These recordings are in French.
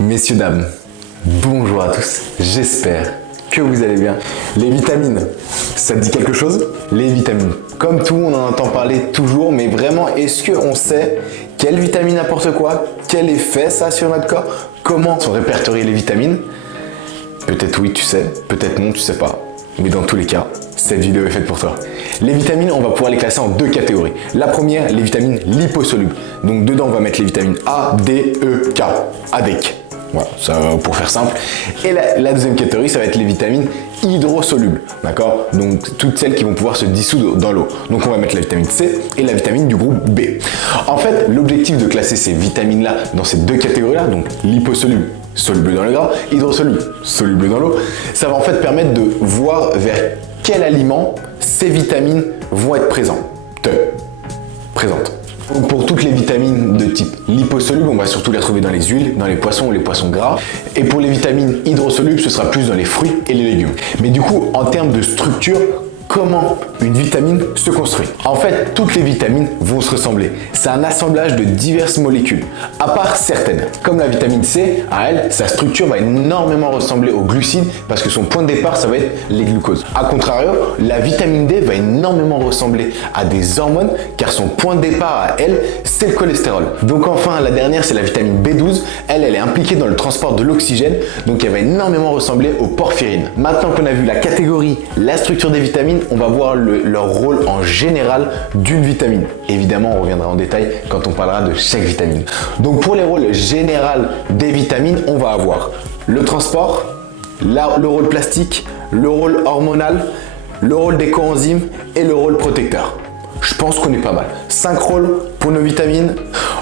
Messieurs, dames, bonjour à tous, j'espère que vous allez bien. Les vitamines, ça te dit quelque chose? Les vitamines, comme tout, on en entend parler toujours, mais vraiment, est-ce qu'on sait quelle vitamine apporte quoi? Quel effet ça a sur notre corps? Comment sont répertoriées les vitamines? Peut-être oui, tu sais, peut-être non, tu sais pas. Mais dans tous les cas, cette vidéo est faite pour toi. Les vitamines, on va pouvoir les classer en deux catégories. La première, les vitamines liposolubles. Donc dedans, on va mettre les vitamines A, D, E, K, ADEC. Voilà, ça pour faire simple. Et la deuxième catégorie, ça va être les vitamines hydrosolubles, d'accord? Donc toutes celles qui vont pouvoir se dissoudre dans l'eau. Donc on va mettre la vitamine C et la vitamine du groupe B. En fait, l'objectif de classer ces vitamines-là dans ces deux catégories-là, donc liposolubles, solubles dans le gras, hydrosolubles, solubles dans l'eau, ça va en fait permettre de voir vers quel aliment ces vitamines vont être présentes. Pour toutes les vitamines de type liposoluble, on va surtout les trouver dans les huiles, dans les poissons ou les poissons gras. Et pour les vitamines hydrosolubles, ce sera plus dans les fruits et les légumes. Mais du coup, en termes de structure, comment une vitamine se construit? En fait, toutes les vitamines vont se ressembler. C'est un assemblage de diverses molécules, à part certaines. Comme la vitamine C, à elle, sa structure va énormément ressembler aux glucides parce que son point de départ, ça va être les glucoses. A contrario, la vitamine D va énormément ressembler à des hormones car son point de départ à elle, c'est le cholestérol. Donc enfin, la dernière, c'est la vitamine B12. Elle est impliquée dans le transport de l'oxygène, donc elle va énormément ressembler aux porphyrines. Maintenant qu'on a vu la catégorie, la structure des vitamines, on va voir leur rôle en général d'une vitamine. Évidemment, on reviendra en détail quand on parlera de chaque vitamine. Donc pour les rôles généraux des vitamines, on va avoir le transport, le rôle plastique, le rôle hormonal, le rôle des coenzymes et le rôle protecteur. Je pense qu'on est pas mal. 5 rôles pour nos vitamines.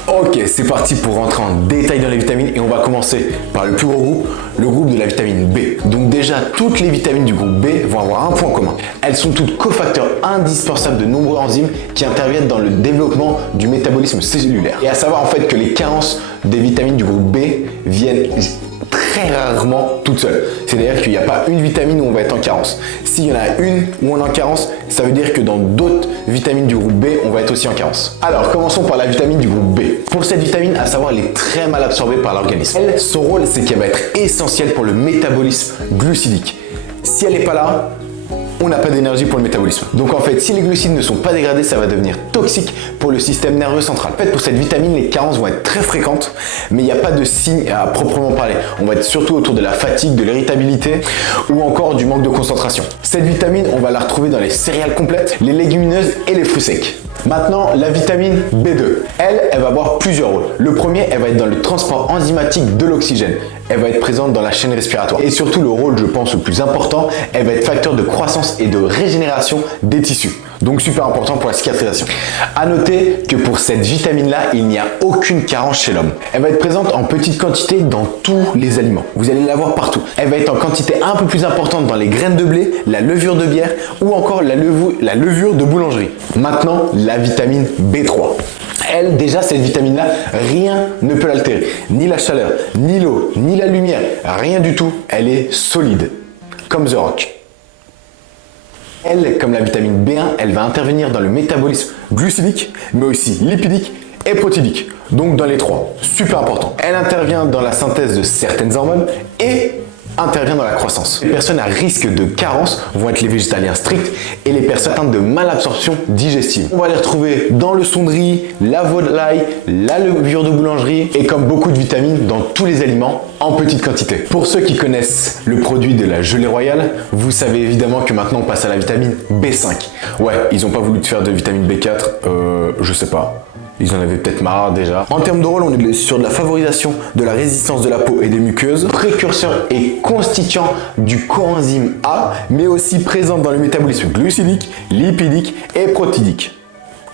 Ok, c'est parti pour rentrer en détail dans les vitamines et on va commencer par le plus gros groupe, le groupe de la vitamine B. Donc déjà, toutes les vitamines du groupe B vont avoir un point commun. Elles sont toutes cofacteurs indispensables de nombreux enzymes qui interviennent dans le développement du métabolisme cellulaire. Et à savoir en fait que les carences des vitamines du groupe B viennent très rarement toutes seules. C'est-à-dire qu'il n'y a pas une vitamine où on va être en carence. S'il y en a une où on est en carence, ça veut dire que dans d'autres vitamines du groupe B, on va être aussi en carence. Alors, commençons par la vitamine du groupe B. Pour cette vitamine, à savoir, elle est très mal absorbée par l'organisme. Elle, son rôle, c'est qu'elle va être essentielle pour le métabolisme glucidique. Si elle n'est pas là, on n'a pas d'énergie pour le métabolisme. Donc en fait, si les glucides ne sont pas dégradés, ça va devenir toxique pour le système nerveux central. En fait, pour cette vitamine, les carences vont être très fréquentes, mais il n'y a pas de signe à proprement parler. On va être surtout autour de la fatigue, de l'irritabilité ou encore du manque de concentration. Cette vitamine, on va la retrouver dans les céréales complètes, les légumineuses et les fruits secs. Maintenant, la vitamine B2. Elle va avoir plusieurs rôles. Le premier, elle va être dans le transport enzymatique de l'oxygène. Elle va être présente dans la chaîne respiratoire. Et surtout, le rôle, je pense, le plus important, elle va être facteur de croissance et de régénération des tissus. Donc super important pour la cicatrisation. À noter que pour cette vitamine-là, il n'y a aucune carence chez l'homme. Elle va être présente en petite quantité dans tous les aliments. Vous allez la voir partout. Elle va être en quantité un peu plus importante dans les graines de blé, la levure de bière ou encore la levure de boulangerie. Maintenant, la vitamine B3. Elle, déjà, cette vitamine-là, rien ne peut l'altérer. Ni la chaleur, ni l'eau, ni la lumière, rien du tout. Elle est solide, comme The Rock. Elle, comme la vitamine B1, elle va intervenir dans le métabolisme glucidique, mais aussi lipidique et protidique. Donc dans les trois, super important. Elle intervient dans la synthèse de certaines hormones et intervient dans la croissance. Les personnes à risque de carence vont être les végétaliens stricts et les personnes atteintes de malabsorption digestive. On va les retrouver dans le son de riz, la volaille, la levure de boulangerie et comme beaucoup de vitamines dans tous les aliments en petite quantité. Pour ceux qui connaissent le produit de la gelée royale, vous savez évidemment que maintenant on passe à la vitamine B5. Ouais, ils n'ont pas voulu faire de vitamine B4, je sais pas. Ils en avaient peut-être marre déjà. En termes de rôle, on est sur de la favorisation de la résistance de la peau et des muqueuses, précurseur et constituant du coenzyme A, mais aussi présente dans le métabolisme glucidique, lipidique et protidique,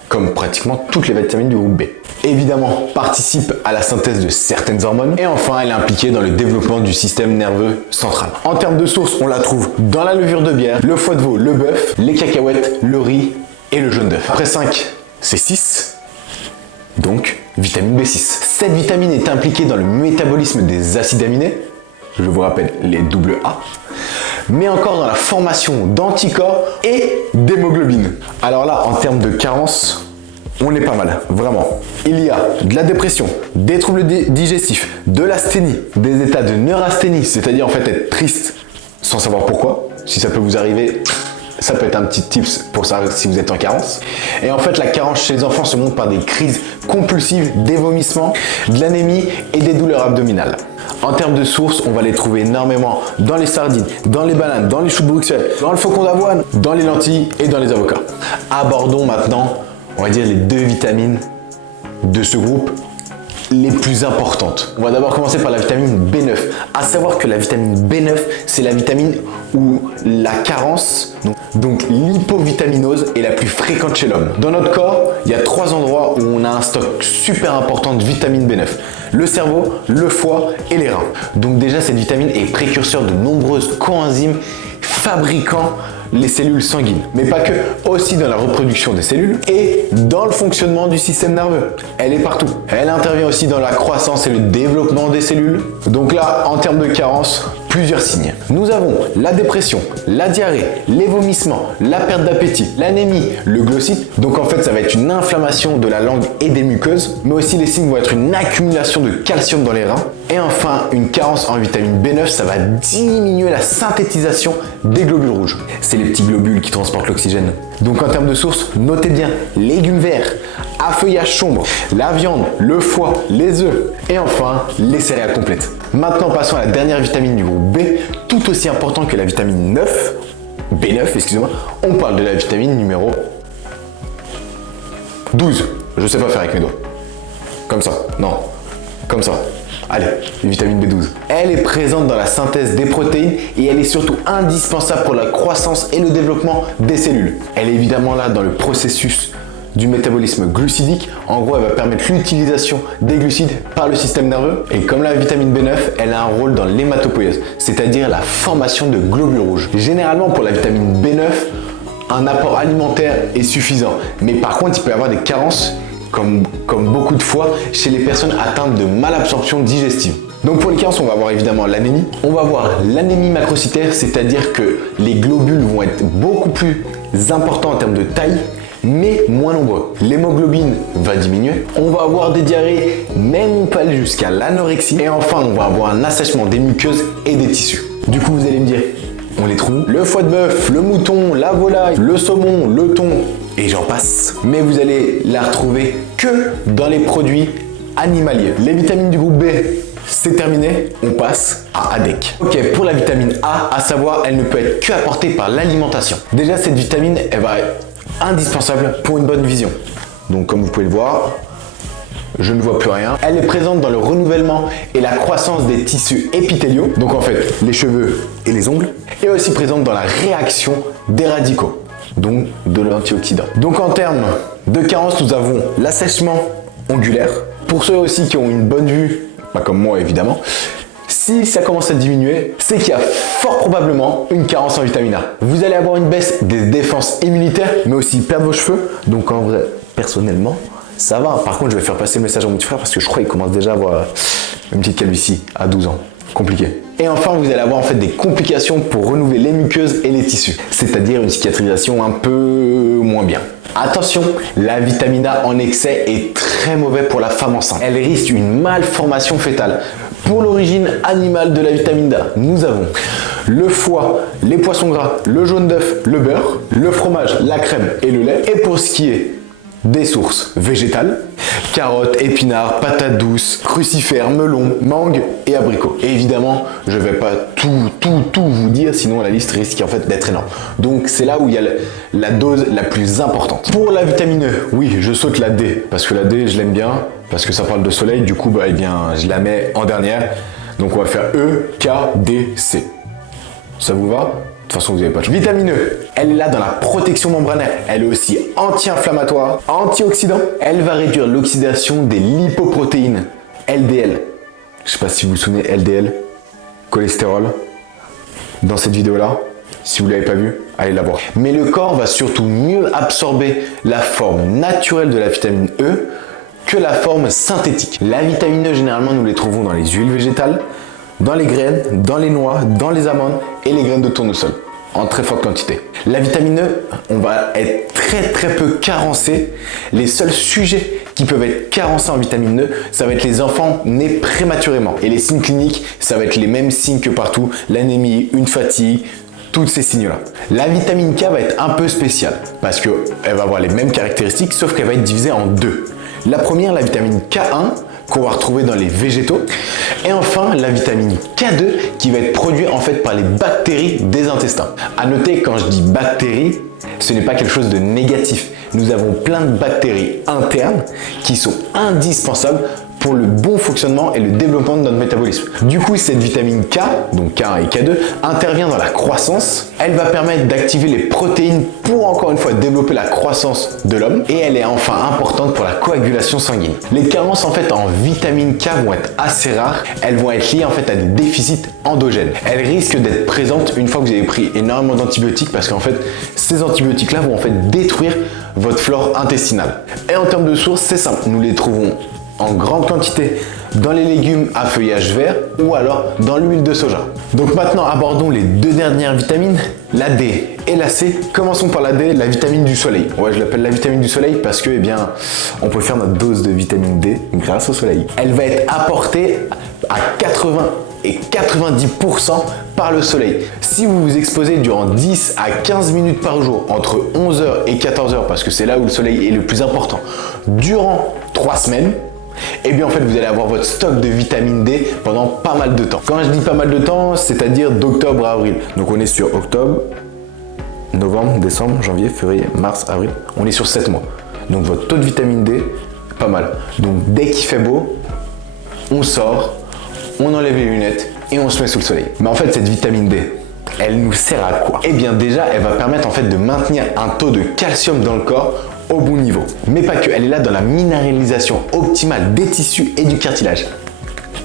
comme pratiquement toutes les vitamines du groupe B. Évidemment, participe à la synthèse de certaines hormones. Et enfin, elle est impliquée dans le développement du système nerveux central. En termes de sources, on la trouve dans la levure de bière, le foie de veau, le bœuf, les cacahuètes, le riz et le jaune d'œuf. Après 5, c'est 6. Donc, vitamine B6. Cette vitamine est impliquée dans le métabolisme des acides aminés, je vous rappelle les AA, mais encore dans la formation d'anticorps et d'hémoglobine. Alors là, en termes de carence, On est pas mal, vraiment. Il y a de la dépression, des troubles digestifs, de l'asthénie, des états de neurasthénie, c'est-à-dire en fait être triste sans savoir pourquoi. Si ça peut vous arriver, ça peut être un petit tips pour savoir si vous êtes en carence. Et en fait, la carence chez les enfants se montre par des crises compulsives, des vomissements, de l'anémie et des douleurs abdominales. En termes de sources, on va les trouver énormément dans les sardines, dans les bananes, dans les choux de Bruxelles, dans le faucon d'avoine, dans les lentilles et dans les avocats. Abordons maintenant, on va dire, les 2 vitamines de ce groupe les plus importantes. On va d'abord commencer par la vitamine B9. À savoir que la vitamine B9, c'est la vitamine où la carence, donc l'hypovitaminose, est la plus fréquente chez l'homme. Dans notre corps, il y a 3 endroits où on a un stock super important de vitamine B9. Le cerveau, le foie et les reins. Donc déjà, cette vitamine est précurseur de nombreuses coenzymes fabriquant les cellules sanguines, mais pas que, aussi dans la reproduction des cellules et dans le fonctionnement du système nerveux. Elle est partout. Elle intervient aussi dans la croissance et le développement des cellules. Donc là, en termes de carence, plusieurs signes. Nous avons la dépression, la diarrhée, les vomissements, la perte d'appétit, l'anémie, le glossite. Donc en fait, ça va être une inflammation de la langue et des muqueuses, mais aussi les signes vont être une accumulation de calcium dans les reins. Et enfin, une carence en vitamine B9, ça va diminuer la synthétisation des globules rouges. C'est les petits globules qui transportent l'oxygène. Donc en termes de sources, notez bien légumes verts, à feuillage sombre, la viande, le foie, les œufs et enfin les céréales complètes. Maintenant passons à la dernière vitamine du groupe B, tout aussi important que la vitamine B9, excusez-moi, on parle de la vitamine numéro 12. Je sais pas faire avec mes doigts. Comme ça, non, comme ça. Allez, vitamine B12. Elle est présente dans la synthèse des protéines et elle est surtout indispensable pour la croissance et le développement des cellules. Elle est évidemment là dans le processus du métabolisme glucidique. En gros, elle va permettre l'utilisation des glucides par le système nerveux. Et comme la vitamine B9, elle a un rôle dans l'hématopoïèse, c'est-à-dire la formation de globules rouges. Généralement, pour la vitamine B9, un apport alimentaire est suffisant. Mais par contre, il peut y avoir des carences comme beaucoup de fois chez les personnes atteintes de malabsorption digestive. Donc pour les carences, on va avoir évidemment l'anémie. On va avoir l'anémie macrocytaire, c'est-à-dire que les globules vont être beaucoup plus importants en termes de taille, mais moins nombreux. L'hémoglobine va diminuer. On va avoir des diarrhées, même on peut aller jusqu'à l'anorexie. Et enfin, on va avoir un assèchement des muqueuses et des tissus. Du coup, vous allez me dire, on les trouve. Le foie de bœuf, le mouton, la volaille, le saumon, le thon, et j'en passe. Mais vous allez la retrouver que dans les produits animaliers. Les vitamines du groupe B, c'est terminé. On passe à ADEC. Ok, pour la vitamine A, à savoir, elle ne peut être que apportée par l'alimentation. Déjà, cette vitamine, elle va être indispensable pour une bonne vision. Donc, comme vous pouvez le voir, je ne vois plus rien. Elle est présente dans le renouvellement et la croissance des tissus épithéliaux, donc en fait les cheveux et les ongles, et aussi présente dans la réaction des radicaux, donc de l'antioxydant. Donc en termes de carence, nous avons l'assèchement ongulaire. Pour ceux aussi qui ont une bonne vue, comme moi évidemment, si ça commence à diminuer, c'est qu'il y a fort probablement une carence en vitamine A. Vous allez avoir une baisse des défenses immunitaires, mais aussi perdre vos cheveux. Donc en vrai, personnellement, ça va. Par contre, je vais faire passer le message à mon petit frère parce que je crois qu'il commence déjà à avoir une petite calvitie à 12 ans. Compliqué. Et enfin, vous allez avoir en fait des complications pour renouveler les muqueuses et les tissus, c'est-à-dire une cicatrisation un peu moins bien. Attention, la vitamine A en excès est très mauvais pour la femme enceinte. Elle risque une malformation fœtale. Pour l'origine animale de la vitamine A, nous avons le foie, les poissons gras, le jaune d'œuf, le beurre, le fromage, la crème et le lait. Et pour ce qui est des sources végétales, carottes, épinards, patates douces, crucifères, melons, mangues et abricots. Et évidemment, je vais pas tout vous dire, sinon la liste risque en fait d'être énorme. Donc c'est là où il y a la dose la plus importante. Pour la vitamine E, oui, je saute la D, parce que la D, je l'aime bien, parce que ça parle de soleil, du coup, eh bien, je la mets en dernière. Donc on va faire E, K, D, C. Ça vous va ? De toute façon, vous n'avez pas de choix. Vitamine E, elle est là dans la protection membranaire. Elle est aussi anti-inflammatoire, antioxydant. Elle va réduire l'oxydation des lipoprotéines, LDL. Je ne sais pas si vous vous souvenez, LDL, cholestérol. Dans cette vidéo-là, si vous ne l'avez pas vue, allez la voir. Mais le corps va surtout mieux absorber la forme naturelle de la vitamine E que la forme synthétique. La vitamine E, généralement, nous les trouvons dans les huiles végétales, dans les graines, dans les noix, dans les amandes et les graines de tournesol. en très forte quantité. La vitamine E, on va être très peu carencé. Les seuls sujets qui peuvent être carencés en vitamine E, ça va être les enfants nés prématurément. Et les signes cliniques, ça va être les mêmes signes que partout, l'anémie, une fatigue, tous ces signes-là. La vitamine K va être un peu spéciale parce qu'elle va avoir les mêmes caractéristiques, sauf qu'elle va être divisée en deux. La première, la vitamine K1, qu'on va retrouver dans les végétaux. Et enfin, la vitamine K2 qui va être produite en fait par les bactéries des intestins. À noter, quand je dis bactéries, ce n'est pas quelque chose de négatif. Nous avons plein de bactéries internes qui sont indispensables pour le bon fonctionnement et le développement de notre métabolisme. Du coup, cette vitamine K, donc K1 et K2, intervient dans la croissance. Elle va permettre d'activer les protéines pour encore une fois développer la croissance de l'homme et elle est enfin importante pour la coagulation sanguine. Les carences en fait en vitamine K vont être assez rares. Elles vont être liées en fait à des déficits endogènes. Elles risquent d'être présentes une fois que vous avez pris énormément d'antibiotiques parce qu'en fait, ces antibiotiques-là vont en fait détruire votre flore intestinale. Et en termes de sources, c'est simple. Nous les trouvons en grande quantité dans les légumes à feuillage vert ou alors dans l'huile de soja. Donc maintenant abordons les deux dernières vitamines, la D et la C. Commençons par la D, la vitamine du soleil. Ouais, je l'appelle la vitamine du soleil parce que on peut faire notre dose de vitamine D grâce au soleil. Elle va être apportée à 80 et 90% par le soleil. Si vous vous exposez durant 10 à 15 minutes par jour, entre 11h et 14h, parce que c'est là où le soleil est le plus important, durant 3 semaines, et bien en fait vous allez avoir votre stock de vitamine D pendant pas mal de temps. Quand je dis pas mal de temps, c'est-à-dire d'octobre à avril. Donc on est sur octobre, novembre, décembre, janvier, février, mars, avril. On est sur 7 mois. Donc votre taux de vitamine D, pas mal. Donc dès qu'il fait beau, on sort, on enlève les lunettes et on se met sous le soleil. Mais en fait cette vitamine D, elle nous sert à quoi? Eh bien déjà, elle va permettre en fait de maintenir un taux de calcium dans le corps au bon niveau. Mais pas que, elle est là dans la minéralisation optimale des tissus et du cartilage.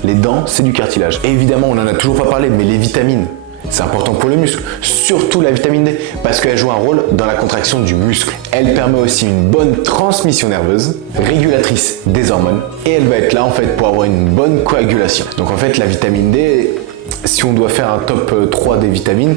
Les dents, c'est du cartilage. Et évidemment, on n'en a toujours pas parlé, mais les vitamines, c'est important pour le muscle, surtout la vitamine D, parce qu'elle joue un rôle dans la contraction du muscle. Elle permet aussi une bonne transmission nerveuse, régulatrice des hormones, et elle va être là en fait pour avoir une bonne coagulation. Donc en fait, la vitamine D, si on doit faire un top 3 des vitamines,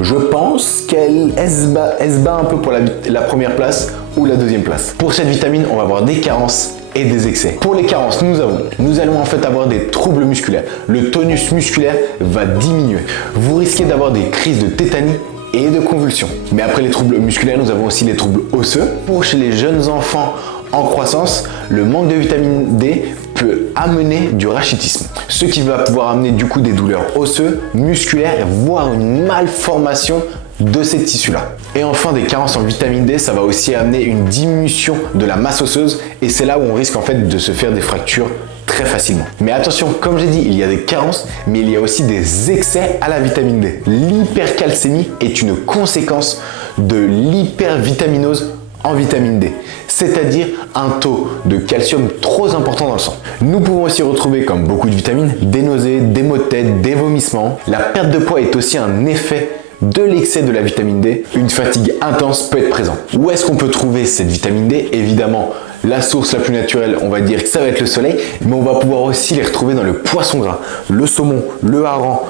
je pense qu'elle se bat un peu pour la première place ou la deuxième place. Pour cette vitamine, on va avoir des carences et des excès. Pour les carences, nous allons en fait avoir des troubles musculaires. Le tonus musculaire va diminuer. Vous risquez d'avoir des crises de tétanie et de convulsions. Mais après les troubles musculaires, nous avons aussi les troubles osseux. Pour chez les jeunes enfants en croissance, le manque de vitamine D peut amener du rachitisme, ce qui va pouvoir amener du coup des douleurs osseuses, musculaires, voire une malformation de ces tissus-là. Et enfin, des carences en vitamine D, ça va aussi amener une diminution de la masse osseuse et c'est là où on risque en fait de se faire des fractures très facilement. Mais attention, comme j'ai dit, il y a des carences, mais il y a aussi des excès à la vitamine D. L'hypercalcémie est une conséquence de l'hypervitaminose en vitamine D, c'est-à-dire un taux de calcium trop important dans le sang. Nous pouvons aussi retrouver, comme beaucoup de vitamines, des nausées, des maux de tête, des vomissements. La perte de poids est aussi un effet de l'excès de la vitamine D. Une fatigue intense peut être présente. Où est-ce qu'on peut trouver cette vitamine D? Évidemment, la source la plus naturelle, on va dire que ça va être le soleil, mais on va pouvoir aussi les retrouver dans le poisson gras, le saumon, le hareng,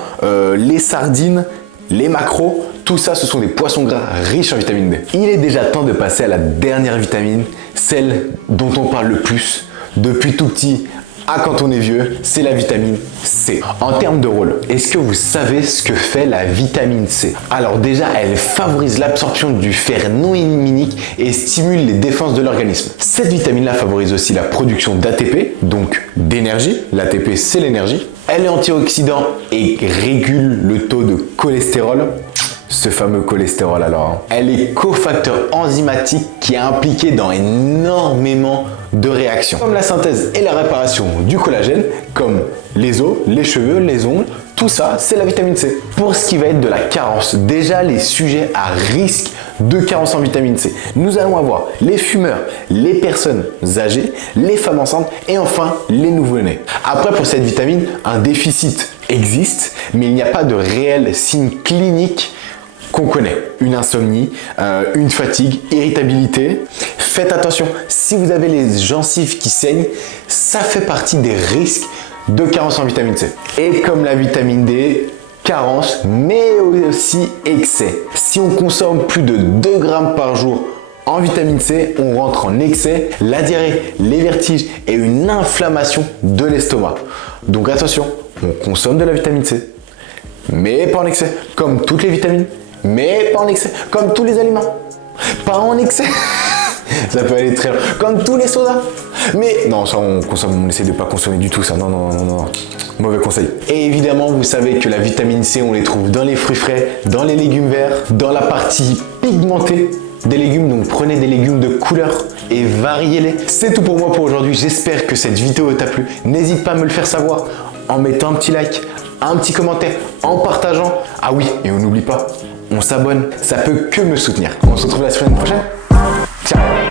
les sardines, les maquereaux. Tout ça, ce sont des poissons gras riches en vitamine D. Il est déjà temps de passer à la dernière vitamine, celle dont on parle le plus depuis tout petit à quand on est vieux, c'est la vitamine C. En termes de rôle, est-ce que vous savez ce que fait la vitamine C? Alors déjà, elle favorise l'absorption du fer non héminique et stimule les défenses de l'organisme. Cette vitamine-là favorise aussi la production d'ATP, donc d'énergie. L'ATP, c'est l'énergie. Elle est antioxydant et régule le taux de cholestérol. Ce fameux cholestérol alors. Elle est cofacteur enzymatique qui est impliqué dans énormément de réactions, comme la synthèse et la réparation du collagène, comme les os, les cheveux, les ongles, tout ça, c'est la vitamine C. Pour ce qui va être de la carence, déjà les sujets à risque de carence en vitamine C. Nous allons avoir les fumeurs, les personnes âgées, les femmes enceintes et enfin les nouveau-nés. Après, pour cette vitamine, un déficit existe, mais il n'y a pas de réel signe clinique qu'on connaît. Une insomnie, une fatigue, irritabilité. Faites attention, si vous avez les gencives qui saignent, ça fait partie des risques de carence en vitamine C. Et comme la vitamine D, carence, mais aussi excès. Si on consomme plus de 2 grammes par jour en vitamine C, on rentre en excès, la diarrhée, les vertiges et une inflammation de l'estomac. Donc attention, on consomme de la vitamine C, mais pas en excès, comme toutes les vitamines, mais pas en excès, comme tous les aliments, pas en excès. Ça peut aller très loin, comme tous les sodas. Mais non, ça on essaie de pas consommer du tout ça, non, mauvais conseil. Et évidemment, vous savez que la vitamine C, on les trouve dans les fruits frais, dans les légumes verts, dans la partie pigmentée des légumes, donc prenez des légumes de couleur et variez-les. C'est tout pour moi pour aujourd'hui, j'espère que cette vidéo t'a plu. N'hésite pas à me le faire savoir en mettant un petit like, un petit commentaire, en partageant. Ah oui, et on n'oublie pas, on s'abonne, ça peut que me soutenir. On se retrouve la semaine prochaine. Ciao.